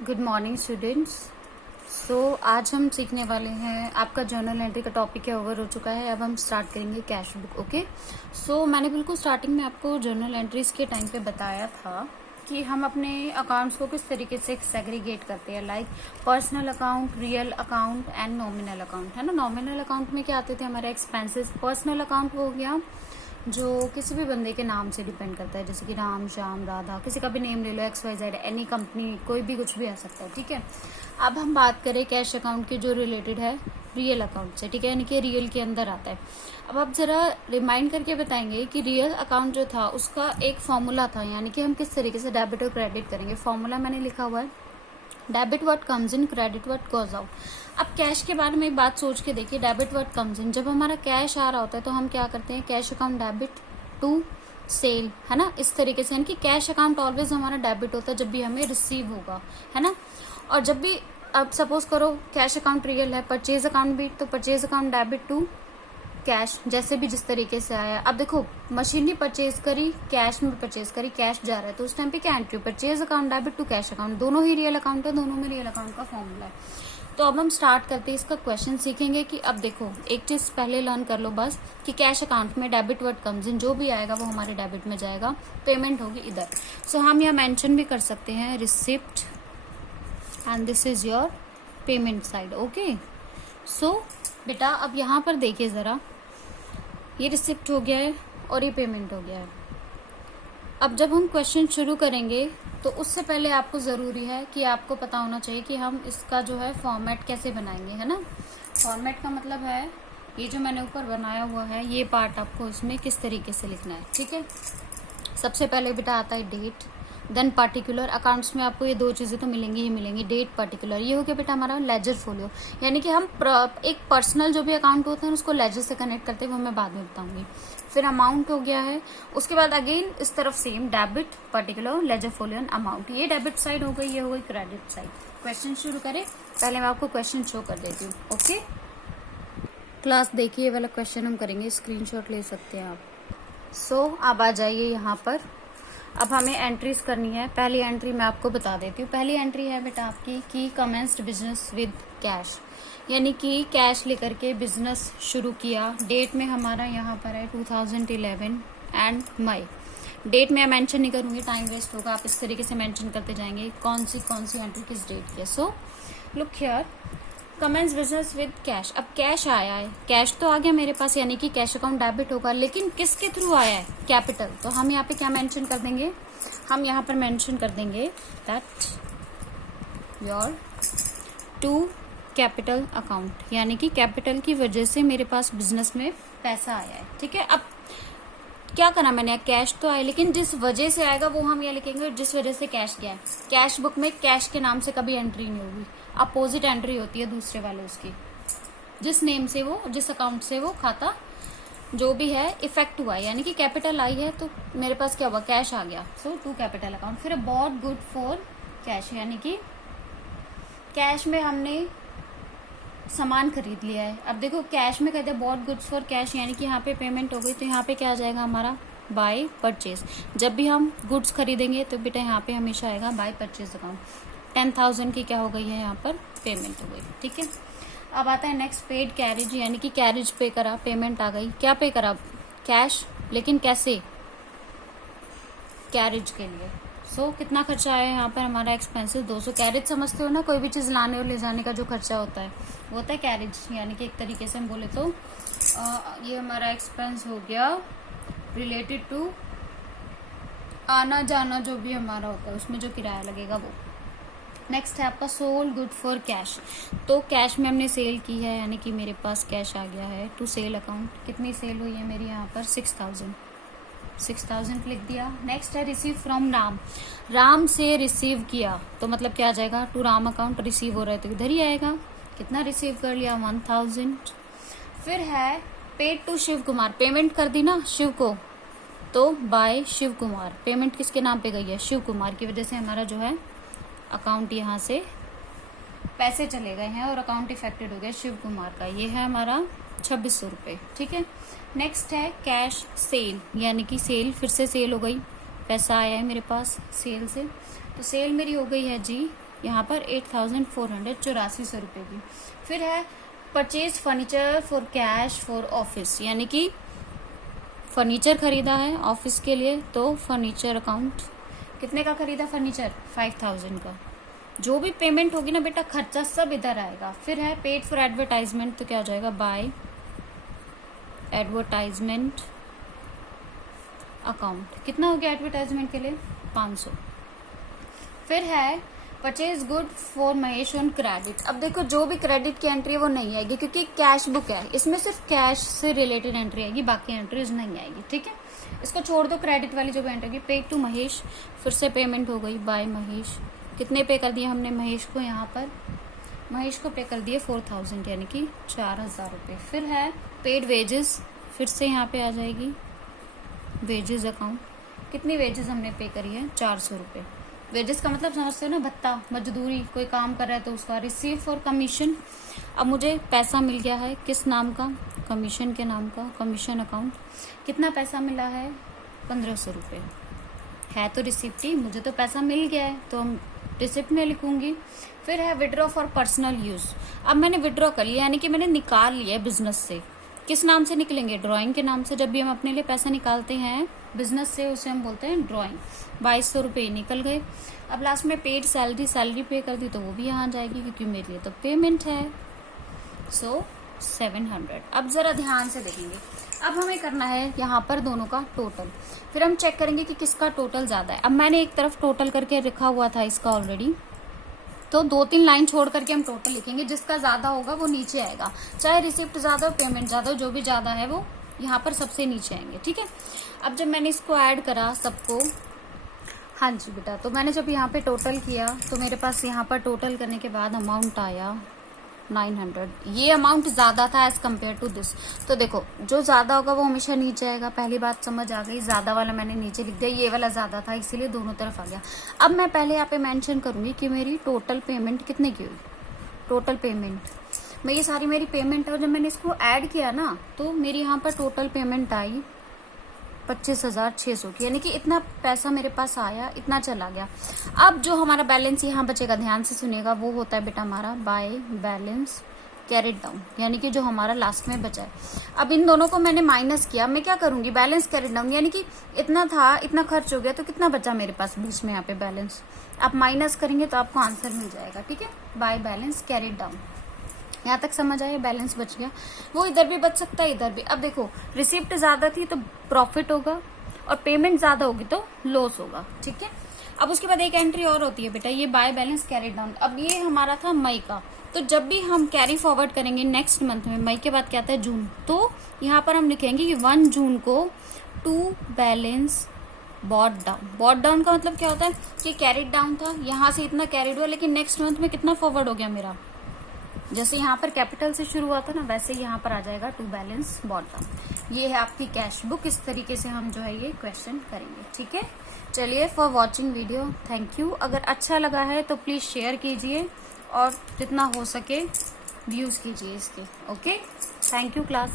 Good morning students. आज हम सीखने वाले हैं, आपका जर्नल एंट्री का टॉपिक है ओवर हो चुका है। अब हम स्टार्ट करेंगे कैश बुक। ओके, मैंने बिल्कुल स्टार्टिंग में आपको जर्नल एंट्रीज के टाइम पे बताया था कि हम अपने अकाउंट्स को किस तरीके से सेग्रीगेट करते हैं, like personal account, real account and nominal account, है ना। नॉमिनल अकाउंट में क्या आते थे हमारे एक्सपेंसेस। पर्सनल अकाउंट हो गया जो किसी भी बंदे के नाम से डिपेंड करता है, जैसे कि राम, श्याम, राधा, किसी का भी नेम ले लो, XYZ, एनी कंपनी, कोई भी कुछ भी आ सकता है। ठीक है, अब हम बात करें कैश अकाउंट की जो रिलेटेड है रियल अकाउंट से। ठीक है, यानी कि रियल के अंदर आता है। अब आप जरा रिमाइंड करके बताएंगे कि रियल अकाउंट जो था उसका एक फॉर्मूला था, यानी कि हम किस तरीके से डेबिट और क्रेडिट करेंगे। फॉर्मूला मैंने लिखा हुआ है, debit what comes in, credit what goes out. अब कैश के बारे में एक बात सोच के देखिए, डेबिट व्हाट कम्स इन, जब हमारा कैश आ रहा होता है तो हम क्या करते हैं, cash account debit to sale, है ना, इस तरीके से। यानी कि कैश अकाउंट ऑलवेज हमारा डेबिट होता है जब भी हमें रिसीव होगा, है ना। और जब भी अब सपोज करो कैश अकाउंट रियल है, परचेज अकाउंट भी, तो purchase account debit to cash, जैसे भी जिस तरीके से आया। अब देखो मशीनरी परचेज करी, कैश में परचेज करी, कैश जा रहा है, तो उस टाइम पे क्या entry, purchase account debit to cash account, दोनों ही रियल अकाउंट है, दोनों में रियल अकाउंट का फॉर्मूला है। तो अब हम स्टार्ट करते हैं, इसका क्वेश्चन सीखेंगे कि अब देखो एक चीज पहले लर्न कर लो बस, कि कैश अकाउंट में डेबिट वर्ड कम्स इन, जो भी आएगा वो हमारे डेबिट में जाएगा, पेमेंट होगी इधर। हम यहाँ मेंशन भी कर सकते हैं receipt and this is your payment side. Okay, बेटा अब यहाँ पर देखिए जरा, ये रिसिप्ट हो गया है और ये पेमेंट हो गया है। अब जब हम क्वेश्चन शुरू करेंगे तो उससे पहले आपको जरूरी है कि आपको पता होना चाहिए कि हम इसका जो है फॉर्मेट कैसे बनाएंगे, है ना। फॉर्मेट का मतलब है ये जो मैंने ऊपर बनाया हुआ है, ये पार्ट आपको इसमें किस तरीके से लिखना है। ठीक है, सबसे पहले बेटा आता है डेट, देन पर्टिकुलर। अकाउंट्स में आपको ये दो चीजें तो मिलेंगी ही मिलेंगी, डेट, पर्टिकुलर। ये हो गया बेटा हमारा लेजर फोलियो, यानी कि हम एक पर्सनल जो भी अकाउंट होते हैं उसको लेजर से कनेक्ट करते हैं, वो मैं बाद में बताऊंगी। फिर अमाउंट हो गया है, उसके बाद अगेन इस तरफ same debit, particular, ledger folio, amount. ये डेबिट साइड हो गई, ये हो गई क्रेडिट साइड। क्वेश्चन शुरू करें, पहले मैं आपको क्वेश्चन शो कर देती हूँ। ओके क्लास देखिए, ये वाला क्वेश्चन हम करेंगे, स्क्रीनशॉट ले सकते हैं आप। अब आ जाइए यहाँ पर। अब हमें एंट्रीज करनी है। पहली एंट्री मैं आपको बता देती हूँ। पहली एंट्री है बेटा आपकी कि कमेंस्ड बिजनेस विद कैश, यानी कि कैश लेकर के बिजनेस शुरू किया। डेट में हमारा यहाँ पर है 2011 एंड मई। डेट में मेंशन नहीं करूंगी, टाइम वेस्ट होगा, आप इस तरीके से मेंशन करते जाएंगे कौन सी एंट्री किस डेट की है। Look here, commence business with cash. अब कैश आया है, कैश तो आ गया मेरे पास, यानी कि कैश अकाउंट डेबिट होगा, लेकिन किसके थ्रू आया है, कैपिटल। तो हम यहाँ पे क्या मेंशन कर देंगे, हम यहाँ पर मेंशन कर देंगे that your to capital account, यानी कि कैपिटल की वजह से मेरे पास बिजनेस में पैसा आया है। ठीक है, अब क्या करना मैंने, कैश तो आया, लेकिन जिस वजह से आएगा वो हम ये लिखेंगे जिस वजह से कैश गया है। कैश बुक में कैश के नाम से कभी एंट्री नहीं होगी, अपोजिट एंट्री होती है दूसरे वाले उसकी, जिस नेम से वो, जिस अकाउंट से वो खाता जो भी है इफेक्ट हुआ है, यानी कि कैपिटल आई है तो मेरे पास क्या हुआ, कैश आ गया। To capital account. फिर बॉट गुड फॉर कैश, यानी कि कैश में हमने सामान खरीद लिया है। अब देखो कैश में कहते हैं बॉट गुड्स फॉर कैश, यानी कि यहाँ पे पेमेंट हो गई, तो यहाँ पे क्या आ जाएगा हमारा, बाय परचेज। जब भी हम गुड्स खरीदेंगे तो बेटा यहाँ पे हमेशा आएगा बाय परचेज अकाउंट। 10,000 की क्या हो गई है यहाँ पर, पेमेंट हो गई। ठीक है, अब आता है नेक्स्ट, पेड कैरेज, यानी कि कैरेज पे करा, पेमेंट आ गई। क्या पे करा, कैश, लेकिन कैसे, कैरेज के लिए। कितना खर्चा आया यहाँ पर हमारा, एक्सपेंसिव 200। कैरेज समझते हो ना, कोई भी चीज लाने और ले जाने का जो खर्चा होता है वो होता है कैरेज, यानी कि एक तरीके से हम बोले तो ये हमारा एक्सपेंस हो गया रिलेटेड टू आना जाना, जो भी हमारा होता है उसमें जो किराया लगेगा वो। नेक्स्ट है आपका सोल्ड गुड फॉर कैश। तो कैश में हमने सेल की है, यानी कि मेरे पास कैश आ गया है टू सेल अकाउंट। कितनी सेल हुई है मेरी यहाँ पर, 6,000 लिख दिया। नेक्स्ट है रिसीव फ्रॉम राम, राम से रिसीव किया, तो मतलब क्या आ जाएगा, टू राम अकाउंट, रिसीव हो रहा है तो इधर ही आएगा। कितना रिसीव कर लिया, 1,000। फिर है paid to Shiv Kumar, payment कर दी ना शिव को, तो बाय शिव कुमार। पेमेंट किसके नाम पे गई है, शिव कुमार की वजह से हमारा जो है अकाउंट यहाँ से पैसे चले गए हैं और अकाउंट इफेक्टेड हो गया शिव कुमार का। ये है हमारा 2,600 रुपये। ठीक है, नेक्स्ट है कैश सेल, यानी कि सेल, फिर से सेल हो गई, पैसा आया है मेरे पास सेल से, तो सेल मेरी हो गई है जी यहाँ पर 8,484 रुपये की। फिर है purchase furniture for cash for office, यानी कि फर्नीचर खरीदा है ऑफिस के लिए, तो फर्नीचर अकाउंट कितने का खरीदा फर्नीचर, 5,000 का। जो भी पेमेंट होगी ना बेटा, खर्चा सब इधर आएगा। फिर है पेड फॉर एडवर्टाइजमेंट, तो क्या हो जाएगा, बाय एडवर्टाइजमेंट अकाउंट। कितना हो गया एडवर्टाइजमेंट के लिए, 500। फिर है purchase good for Mahesh on credit. अब देखो जो भी क्रेडिट की एंट्री है वो नहीं आएगी, क्योंकि कैश बुक है, इसमें सिर्फ कैश से रिलेटेड एंट्री आएगी, बाकी एंट्रीज नहीं आएगी। ठीक है, इसको छोड़ दो। क्रेडिट वाली जो भी एंट्री आएगी, पेड टू महेश, फिर से पेमेंट हो गई बाय महेश। कितने पे कर दिए हमने महेश को, यहाँ पर महेश को पे कर दिए 4,000, यानी कि 4,000 रुपये। फिर है पेड वेजेस, फिर से यहाँ पे आ जाएगी वेजेस अकाउंट। कितनी वेजेस हमने पे करी है, 400 रुपये। वेजेस का मतलब समझते हो ना, भत्ता, मजदूरी, कोई काम कर रहा है तो उसका। रिसीव फॉर कमीशन, अब मुझे पैसा मिल गया है, किस नाम का, कमीशन के नाम का, कमीशन अकाउंट। कितना पैसा मिला है, 1,500 रुपये। है तो रिसिप्ट ही, मुझे तो पैसा मिल गया है, तो हम रिसिप्ट में लिखूंगी। फिर है विड्रॉ फॉर पर्सनल यूज। अब मैंने विड्रॉ कर लिया, यानी कि मैंने निकाल लिया है बिजनेस से। किस नाम से निकलेंगे, ड्राइंग के नाम से। जब भी हम अपने लिए पैसा निकालते हैं बिजनेस से, उसे हम बोलते हैं ड्राइंग। 2,200 रुपये निकल गए। अब लास्ट में पेड सैलरी, सैलरी पे कर दी तो वो भी यहाँ जाएगी, क्योंकि मेरे लिए तो पेमेंट है। सो 700। अब जरा ध्यान से देखेंगे, अब हमें करना है यहाँ पर दोनों का टोटल। फिर हम चेक करेंगे कि किसका टोटल ज्यादा है। अब मैंने एक तरफ टोटल करके रखा हुआ था इसका ऑलरेडी, तो 2-3 लाइन छोड़ करके हम टोटल लिखेंगे। जिसका ज्यादा होगा वो नीचे आएगा, चाहे रिसिप्ट ज्यादा हो, पेमेंट ज्यादा हो, जो भी ज्यादा है वो यहाँ पर सबसे नीचे आएंगे। ठीक है, अब जब मैंने इसको ऐड करा सबको, हाँ जी बेटा, तो मैंने जब यहाँ पे टोटल किया तो मेरे पास यहाँ पर टोटल करने के बाद अमाउंट आया 900। ये अमाउंट ज्यादा था एज कम्पेयर टू दिस। तो देखो जो ज्यादा होगा वो हमेशा नीचे आएगा, पहली बात समझ आ गई। ज्यादा वाला मैंने नीचे लिख दिया, ये वाला ज्यादा था इसीलिए दोनों तरफ आ गया। अब मैं पहले यहाँ पे मेंशन करूंगी कि मेरी टोटल पेमेंट कितने की हुई। टोटल पेमेंट में ये सारी मेरी पेमेंट है, और जब मैंने इसको ऐड किया ना तो मेरी यहाँ पर टोटल पेमेंट आई 25,600 की, यानी कि इतना पैसा मेरे पास आया, इतना चला गया। अब जो हमारा बैलेंस यहाँ बचेगा, ध्यान से सुनिएगा, वो होता है बेटा हमारा बाय बैलेंस कैरिड डाउन, यानी कि जो हमारा लास्ट में बचा है। अब इन दोनों को मैंने माइनस किया, मैं क्या करूंगी, बैलेंस कैरिड डाउन, यानी कि इतना था, इतना खर्च हो गया, तो कितना बचा मेरे पास बीच में यहाँ पे बैलेंस। आप माइनस करेंगे तो आपको आंसर मिल जाएगा। ठीक है, बाय बैलेंस कैरिड डाउन। यहाँ तक समझ आया, बैलेंस बच गया। वो इधर भी बच सकता है, इधर भी। अब देखो रिसिप्ट ज्यादा थी तो प्रॉफिट होगा, और पेमेंट ज्यादा होगी तो लॉस होगा। ठीक है, अब उसके बाद एक एंट्री और होती है बेटा, ये बाय बैलेंस कैरी डाउन। अब ये हमारा था मई का, तो जब भी हम कैरी फॉरवर्ड करेंगे नेक्स्ट मंथ में, मई के बाद क्या आता है, जून, तो यहाँ पर हम लिखेंगे कि 1 जून को to balance brought down. Brought down का मतलब क्या होता है कि कैरिड डाउन था, यहाँ से इतना कैरिड हुआ, लेकिन नेक्स्ट मंथ में कितना फॉरवर्ड हो गया मेरा। जैसे यहाँ पर कैपिटल से शुरू हुआ था ना, वैसे यहाँ पर आ जाएगा टू बैलेंस बॉटम। ये है आपकी कैश बुक। इस तरीके से हम जो है ये क्वेश्चन करेंगे। ठीक है, चलिए, for watching video thank you. अगर अच्छा लगा है तो प्लीज शेयर कीजिए, और जितना हो सके व्यूज कीजिए इसके। Okay, thank you class.